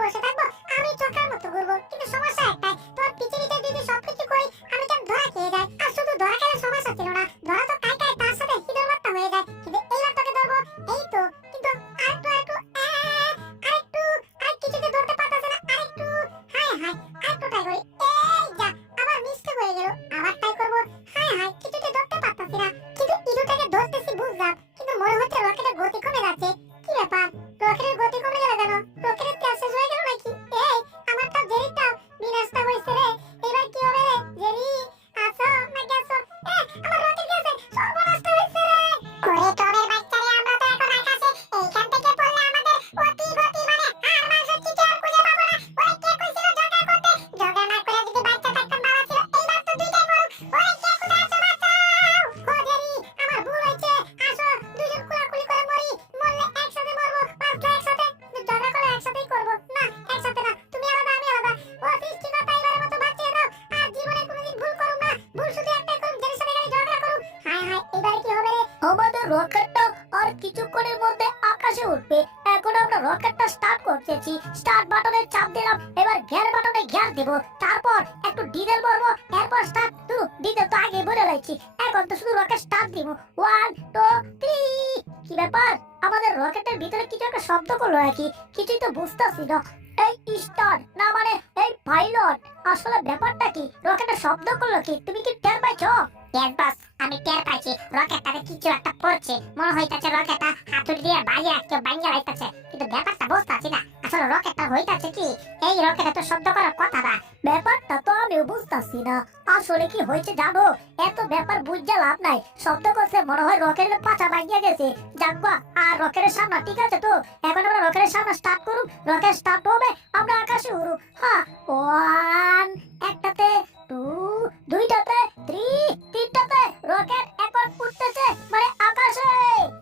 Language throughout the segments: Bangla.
বসে থাকবো? আমি চোখার মতো ঘুরবো, কিন্তু সমস্যা একটাই, তোর পৃথিবীতে যদি সবকিছু করি আমি কেন ধরা খেয়ে যাই। আর শুধু ধরা খেলে সমস্যা ছিল না, ধরা তো কাই কাই তার সাথে হিদর মাত্রা হয়ে যায়। কিন্তু এইবার তোকে ধরবো, এই তো। কিন্তু আরেকটু আরেক কিছুতে ধরতে পারতাছে না, আরেকটু। হায় হায়, আরেকটু ট্রাই করি। এই যা, আবার মিস্টেক হয়ে গেল, আবার ট্রাই করবো। হায় হায়, কিছুতে ধরতে পারতাছি না। কিন্তু ইঁদুরটাকে ধরতেছি বুঝলাম, কিন্তু মনে হচ্ছে রকেটের গতি কমে যাচ্ছে। কি ব্যাপার, রকেটের গতি কমে গেল কেন? রকেটের তেল শেষ হয়ে গেল নাকি? এই, আমার তো জেরিটাও বিনাশটা হইছে রে। এবার কি হবে রে? জেরি, আসো না গেছো? আমার রকেট গেছে, সর্বনাশটা হইছে রে। ওরে টমের বাচ্চারে, আমরা তো এখন আকাশে, এইখান থেকে পড়লে আমাদের অতি গতি মানে আর মাস হচ্ছে কি আর খুঁজে পাবো না। ওরে কে কইছিল জগা করতে? জগা না করে যদি বাচ্চা থাকতাম ভালো ছিল। এইবার তো দুইটাই মরুক। ওরে কে কোথায় আছো, বাঁচাও। ও জেরি, আমার ভুল হয়েছে, আসো দুইজন কোলাকুলি করে মরি। মরলে একসাথে মরবো, বাঁচলে একসাথে, ঝগড়া করে একসাথেই করবো। না, একসাথে না, তুমি আলাদা আমি আলাদা। ও সৃষ্টিকর্তা, এবারের মতো বাঁচিয়ে দাও, আর জীবনে কোনোদিন ভুল করুম না। ভুল শুধু একটাই করুম, জেরির সাথে খালি ঝগড়া করুম। হায় হায়, এবারে কি হবে রে? আমাদের রকেটটা আর কিছুক্ষণের মধ্যে আকাশে উঠবে। এখন আমরা রকেটটা স্টার্ট করতেছি, স্টার্ট বাটনে চাপ দিলাম, এবার গিয়ার বাটনে গিয়ার দিব, তারপর একটু ডিজেল ভরবো, এরপর স্টার্ট। ডিজেল তো আগে ভরে লাইছি, এখন তো শুধু রকেট স্টার্ট দিব। 1 2 3। কি ব্যাপার, আমাদের রকেটের ভিতরে কিছু একটা শব্দ করলো নাকি? কিছুই তো বুঝতেছি না। এই স্টার না মানে এই পাইলট, আসলে ব্যাপারটা কি? রকেটের শব্দ করলো কি? তুমি কি টের পাইছো? ইয়েস বস, আমি টের পাইছি রকেটটারে কিছু একটা পড়ছে। মনে হইতাছে রকেটটা হাতুড়ি দিয়ে বাইরে কেউ বাইঙ্গা লাইতাছে, কিন্তু ব্যাপারটা বুঝতাছি না আসলে রকেটটা হইতাছে কি। এই রকেটে তো শব্দ করার কথা না। ব্যাপারটা তো আমিও বুঝতাছি না আসলে কি হয়েছে জানো। এত ব্যাপার বুঝতে লাভ নাই, শব্দ করছে মনে হয় রকেটের পাছা ভাঙিয়া গেছে। যাকবা, আর রকেটের সামনে ঠিক আছে তো। এখন আমরা রকেটের সামনে স্টার্ট করুম, রকেট স্টার্ট হবে, আমরা আকাশে উড়ুম। হ্যাঁ, 1 একটাতে, 2 দুইটাতে, 3 তিনটাতে, রকেট এখন উঠতেছে মানে আকাশে।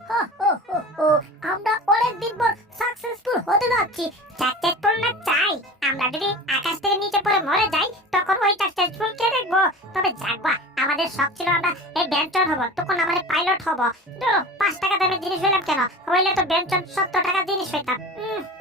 হো হো হো হো, আমরা অনেক দিন পর সাকসেসফুল হতে যাচ্ছি। সাকসেসফুল না চাই, আমরা যদি আকাশ থেকে নিচে পড়ে মরে যাই তখন ওই সাকসেসফুল কে দেখবো। তবে যাকবা, আমাদের শখ ছিল আমরা এই বেঞ্চন হবো, তখন আমাদের পাইলট হবো। ধরো 5 টাকা দামের জিনিস হইলাম কেন, হইলে তো বেঞ্চন 70 টাকার জিনিস হইতাম।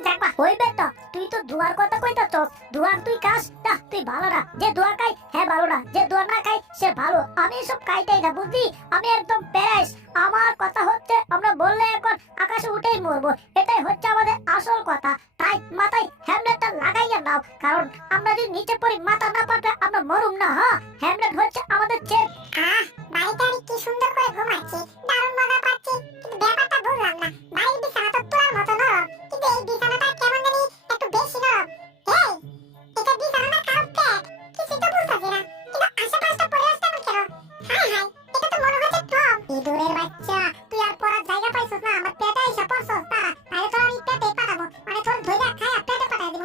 যাকবা, হইবে তো। তুই তো দুয়ার কথা কইতাছ, দুয়ার তুই খাস না, তুই ভালো না। যে দুয়ার খাই হ্যাঁ ভালো না, যে দুয়ার না খাই সে ভালো। আমি এসব খাইতেই না, বুঝলি? আমি একদম প্যারাইস। আমার কথা হচ্ছে আমরা বললে এখন আকাশে উঠেই মরবো, এটাই হচ্ছে আমাদের আসল কথা। তাই মাথায় হেলমেটটা লাগাইয়া নাও, কারণ আমরা যদি নিচে পড়ি মাথা না পাঠলে আমরা মরুম না। হ্যাঁ, হেলমেট হচ্ছে আমাদের চেক। বাড়িতে আমি কি সুন্দর করে ঘুমাচ্ছি, দারুণ মজা পাচ্ছি, কিন্তু ব্যাপারটা বুঝলাম না। বাড়ির বিছানা তো তোলার মতো নরম, কিন্তু এই বিছানাটা কেমন জানি একটু বেশি নরম। এই, এটা বিছানা না কার্পেট? কিছুই তো বুঝতেছি না, কিন্তু আশেপাশটা পরিবেশটা এমন কেন? হায় হায়, এটা তো মনে হচ্ছে টম। ইঁদুরের বাচ্চা, তুই আর পড়ার জায়গা পাইছস না, আমার পেটে এসে পড়ছস। তাহলে তো আমি পেটে পাঠাবো, মানে তোর ধইরা খায়া পেটে পাঠাই দিব।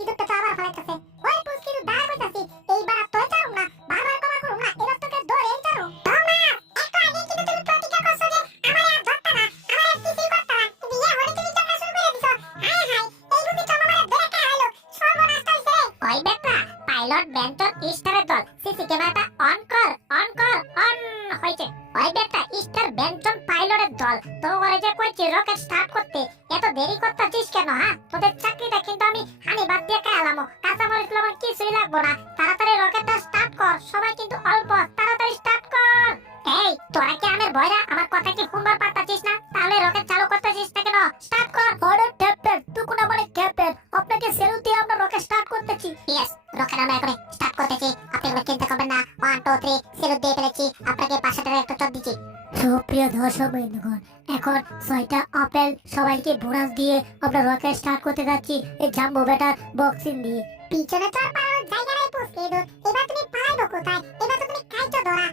ইঁদুরটা তো আবার ফলাইতেছে। ওই পুচকি, তুই দাঁড়া কইতাছি, এইবার আর তোই চারুম না, বারবার কমা করুম না, এবার তোকে ধরেই চারু। টমা, একটু আগে কিন্তু তুমি প্রতিজ্ঞা করছো যে আমারে আর ধরতা না, আমারে আর কিছুই করতা না, কিন্তু ইয়া হলে তুমি ঝগড়া শুরু করে দিছো। হায় হায়, এই বুঝি টম আমারে ধরে খায় হলো, সর্বনাশটা হইছে রে। ওই বেটা, পাইলট বেঞ্চন স্টারের দল, সিসি ক্যামেরাটা অন কর, অন কর, অন হইছে। ওই বেটা, স্টার বেঞ্চন পাইলটের দল, তোমারে যে কইছি রকেট স্টার্ট করতে, এত দেরি করতেছিস কেন? হ্যাঁ, তোদের চাকরিটা কিন্তু আমি হানি বাদ দিয়ে খাইলাম। কাঁচামরিচ লবণ কিছুই লাগবো না, তাড়াতাড়ি রকেটটা স্টার্ট কর। সবাই কিন্তু অল্প, তাড়াতাড়ি স্টার্ট কর। এই, তোরা কি আমার ভয়রা আমার কথা কি শুনবার পারতাছিস না? তাহলে রকেট চালু করতেছিস না কেন? স্টার্ট কর। অর্ডার ক্যাপ্টেন, তুকুনা মানে ক্যাপ্টেন, আপনাকে সেলুট দিয়ে আমরা রকেট স্টার্ট করতেছি। ইয়েস, রকেট আমরা এখন স্টার্ট করতেছি, আপনি কোনো চিন্তা করবেন না। 1 2 3 সেলুট দিয়ে ফেলেছি, আপনাকে 500 টাকা একটা চট দিচ্ছি। সুপ্রিয় দর্শক বৃন্দগণ, এখন 6টা আপেল সবাইকে বোনাস দিয়ে আমরা রকেট স্টার্ট করতে যাচ্ছি এই জাম্বো বেটার বক্সিং দিয়ে। পিছনে তো আর পালানোর জায়গা নাই পুচকে ইঁদুর, এবার তুমি পালাইবো কোথায়? এবার তো তুমি খাইছো ধরা।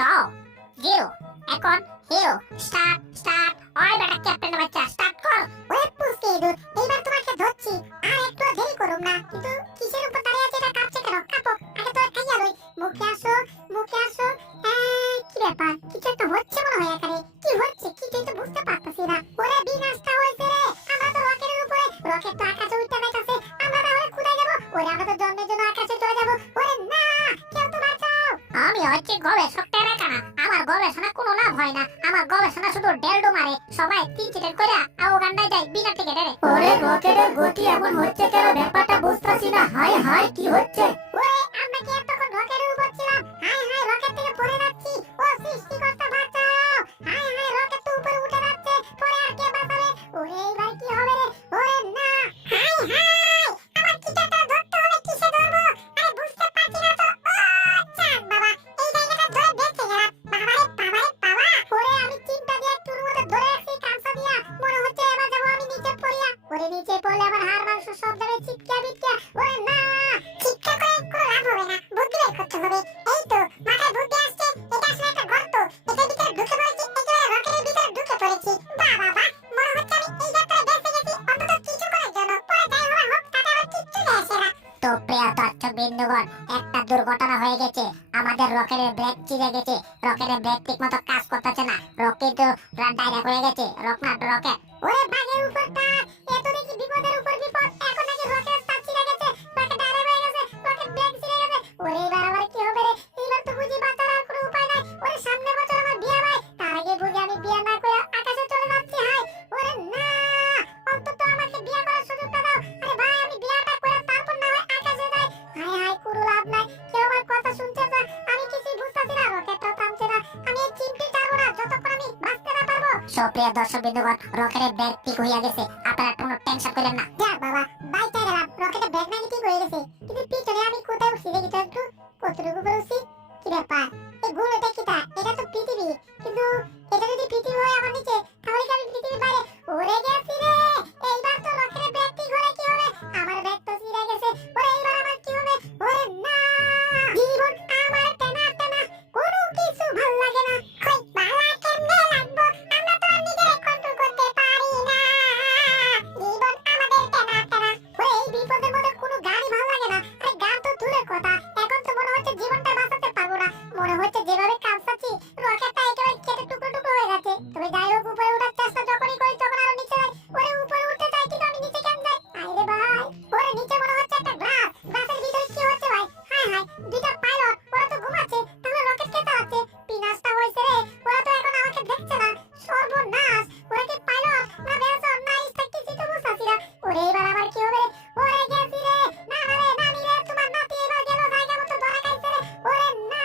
তো জিরো, এখন হিরো, স্টার্ট স্টার্ট। ওই বেটা ক্যাপ্টেন বাচ্চা, স্টার্ট কর। ওই পুচকে ইঁদুর, এইবার তোমাকে ধরছি, আর একটু দেরি করুম না। কিন্তু কিসের উপর দাঁড়িয়ে আছে, এটা কাঁপছে কেন? কাঁপো, আগে তো খাইয়া লই। মুখে আসো, মুখে আসো। কি ব্যাপার, কিছু একটা হচ্ছে মনে হয় এখানে। কি হচ্ছে কিছুই তো বুঝতে পারতাছি না। ওরে বিনাশটা হইছে রে, আমরা তো রকেটের উপরে, রকেট তো আকাশে উঠতে যাইতাছে, আমরা তাহলে কোথায় যাব? ওরে আমরা তো জন্মের জন্য আকাশে চলে যাব। ওরে না, কেউ তো বাঁচাও। আমি হচ্ছে গবেষক টেরাকানা, আমার গবেষণা কোনো লাভ হয় না। আমার গবেষণা শুধু ডেলডো মারে, সবাই 3 চিটের করে আউগান্ডায় যায় বিনা টিকেটে রে। ওরে রকেটের গতি এমন এরকম হচ্ছে কেন ব্যাপারটা বুঝতাছি না। হাই হাই কি হচ্ছে? ওরে আমরা কি এতক্ষণ রকেটের উপর ছিলাম? হাই হাই রকেট থেকে পড়ে যাচ্ছি। ও সৃষ্টিকর্তা বাঁচাও! হাই হাই রকেট তো উপরে উঠে যাচ্ছে। পরে আর কে বাঁচাবে? ওরে এবার কি হবে রে? ওরে না! High high! আমার টিকেটটা ধরতে হবে, কিসে ধরবো? আরে বুঝতে পারছি না তো। ও চাঁদ বাবা, এই জায়গাটা ধরে বেঁচে গেলাম। বাবা রে বাবা! ওরে আমি চিন্তা দিয়ে একটুর মধ্যে ধরে রাখছি কাঁচা দিয়া। মনে হচ্ছে এবার যাবো আমি নিচে পড়িয়া। ওরে নিচে পড়লে আমার হাড় মাংস সব যাবে চিটকা বিটকা। ওরে না! চিৎকার করে কোনো লাভ হবে না, বুদ্ধি বের করতে হবে। এই তো মাথায় বুদ্ধি আসছে। এটা আসলে একটা গর্ত, এটার ভিতরে ঢুকে পড়েছি, একেবারে রকেটের ভিতরে ঢুকে পড়েছি। বাহ বাহ বাহ, মনে হচ্ছে আমি এই যাত্রায় বেঁচে গেছি অন্তত কিছু করার জন্য। পরে যাই হওয়ার হোক, তাতে আমার কিচ্ছু যায় আসে না। তো প্রিয় দর্শক বিন্দুগণ, একটা দুর্ঘটনা হয়ে গেছে। আমাদের রকেটের ব্রেক চিড়ে গেছে। রকেটের ব্রেক ঠিক মতো কাজ করতেছে না। রকেট ডাইরেক্ট হয়ে গেছে। রকেট ওরে বাঘের উপর তার, এত দেখি বিপদের উপর বিপদ। এখন নাকি রকেট তার ছিঁড়ে গেছে, রকেট ডাইরেক্ট হয়ে গেছে, রকেট ব্রেক ছিঁড়ে গেছে। ওরে এবার আমার কি হবে রে? এবার তো বুঝি বাঁচার আর কোনো উপায় নাই। ওরে সামনের বছর আমার বিয়ে ভাই, তার আগে বুঝি আমি বিয়ে না করে আকাশে চলে যাচ্ছি। হাই ওরে না! অন্তত আমাকে বিয়ে করার সুযোগটা দাও। আরে ভাই আমি বিয়েটা করে তারপর না হয় আকাশে যাই। হাই হাই কোনো লাভ নাই, কেউ আমার কথা শুনছে না। আমি কিছুই বুঝতেছি না, রকেটটাও থামছে না। আমি এই চিমটি ছাড়বো না যতক্ষণ আমি বাঁচতে না পারবো। সুপ্রিয় দর্শক বিন্দুগণ, রকেটের ব্রেক ঠিক হয়ে গেছে। আপনারা কোনো টেনশন করেন না। যাক বাবা, বাইচা গেলাম। রকেটের ব্যাগ নাকি ঠিক হয়ে গেছে, কিন্তু পিছনে আমি কোথায় উঠছি দেখি তো একটু। কতটুকু করে উঠছি? কি ব্যাপার? এই গোল এটা কিটা? এটা তো পৃথিবী, কিন্তু এটা যদি পৃথিবী হয় আমার নিচে, তাহলে কি আমি পৃথিবীর বাইরে উড়ে গেছি রে? এইবার তো রকেটের ব্যাগ ঠিক হলে কি হবে? আমার ব্যাগ তো ছিঁড়ে গেছে। ওরে এইবার আমার কি হবে? ওরে না! জীবন আমার টানা টানা, কোনো কিছু ভাল লাগে না। কই বালা কেমনে লাগবো? আমরা তো আর নিজেরাই কন্ট্রোল করতে পারি না। জীবন আমাদের টানা টানা। ওরে এই বিপদের মধ্যে কোনো গাড়ি ভাল লাগে না। আরে গান তো দূরের কথা, এখন তো মনে হচ্ছে জীবনটা বাঁচাতে পারবো না। মনে হচ্ছে যেভাবে কামসাচ্ছি, রকেটটা একেবারে কেটে টুকরো টুকরো হয়ে গেছে। তবে যাই হোক, উপরে ওঠার চেষ্টা যখনই করি তখন আরো নিচে যাই। ওরে উপরে উঠতে চাই, কিন্তু আমি নিচে কেন যাই? আরে ভাই, ওরে নিচে মনে হচ্ছে একটা গ্লাস। গ্লাসের ভিতরে কি হচ্ছে ভাই? হাই হাই, দুইটা পাইলট, ওরা তো ঘুমাচ্ছে। তাহলে রকেট কে চালাচ্ছে? পিনাসটা হয়েছে রে, ওরা তো এখন আমাকে দেখছে না। সর্বনাশ! ওরা কি পাইলট না বেয়াসন না স্টার, কিছুই তো বুঝতাছি না। ওরে এবার আমার কি হবে রে? ওরে গেছি রে! না না রে, নানি রে, তোমার নাতি এবার গেল জায়গা মতো ধরা খাইছে রে। ওরে না!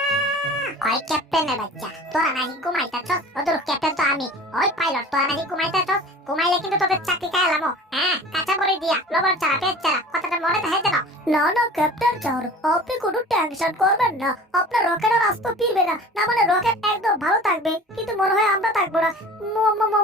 ওই ক্যাপ্টেনের বাচ্চা, তোরা নাকি ঘুমাইতেছস? ওদের ক্যাপ্টেন তো আমি। ওই পাইলট, তোরা নাকি ঘুমাইতেছস? ঘুমাইলে কিন্তু তোদের চাকরি খাইলামো। হ্যাঁ, কাঁচা বড়ি দিয়া লবণ ছাড়া পেট ছাড়া, কথাটা মনে থাকে না? না না ক্যাপ্টেন স্যার, আপনি কোনো টেনশন করবেন না। আপনার রকেটের রাস্তা ফিরবে না। না মানে রকেট একদম ভালো থাকবে, কিন্তু মনে হয় আমরা থাকবো না।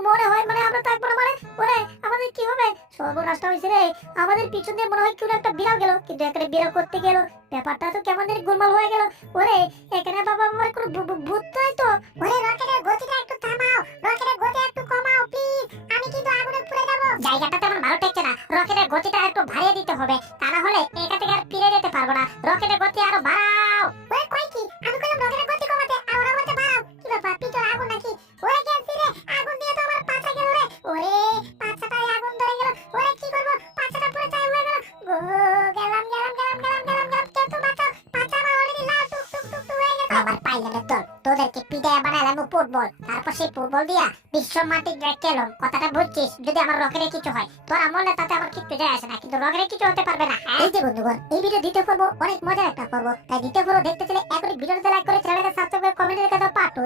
মনে হয় মানে আমরা থাকবো না মানে? ওরে আমাদের কি হবে? সর্বনাশটা হয়েছে রে। আমাদের পিছন দিয়ে মনে হয় কেউ একটা বিড়াল গেল, কিন্তু এখানে বিড়াল করতে গেল। ব্যাপারটা তো কেমন জানি গোলমাল হয়ে গেল। ওরে এখানে বাবা আমার কোনো ভূত নাই তো? ওরে রকেটের গতিটা একটু থামাও, রকেটের গতি একটু কমাও প্লিজ। আমি কিন্তু আগুনে পুড়ে যাব। জায়গাটা তেমন ভালো ঠেকছে না। রকেটের গতিটা একটু বাড়িয়ে দিতে হবে, তা না হলে এখান থেকে আর ফিরে যেতে পারবো না। রকেটের গতি আরো বাড়াও। ওরে কই কি? আমি কইলাম রকেটের গতি কমাতে, আর ওরা বলতে বাড়াও। কি ব্যাপার, পিছনে আগুন নাকি? ওরে গেছি রে, আগুন দিয়ে তো আমার পাছা গেল রে। ওরে পাছাটায় আগুন ধরে গেল। ওরে কি করব? পাছাটা পুরো ছাই হয়ে গেল। গো গেলাম। কেউ তো বাঁচাও, পাছা আমার অলরেডি লাল টুক টুক টুক টুক হয়ে গেছে। আমার পাইলটের দল, তোদেরকে পিটায় বানালাম ফুটবল। তারপর সেই ফুটবল দিয়া বিশ্ব মাটি রেখে এলাম। কথাটা বুঝছিস? যদি আমার রকেটে কিছু হয়, তোরা মরলে তাতে আমার কিচ্ছু যায় আসে না, কিন্তু রকেটে কিছু হতে পারবে না। এই যে বন্ধুগণ, এই ভিডিও দিতে পারবো অনেক মজার একটা পর্ব। তাই দিতে পারবো দেখতে চাইলে এখনই ভিডিওতে লাইক করে চ্যানেলকে সাবস্ক্রাইব করে কমেন্টে রেখে দাও পার্ট 2।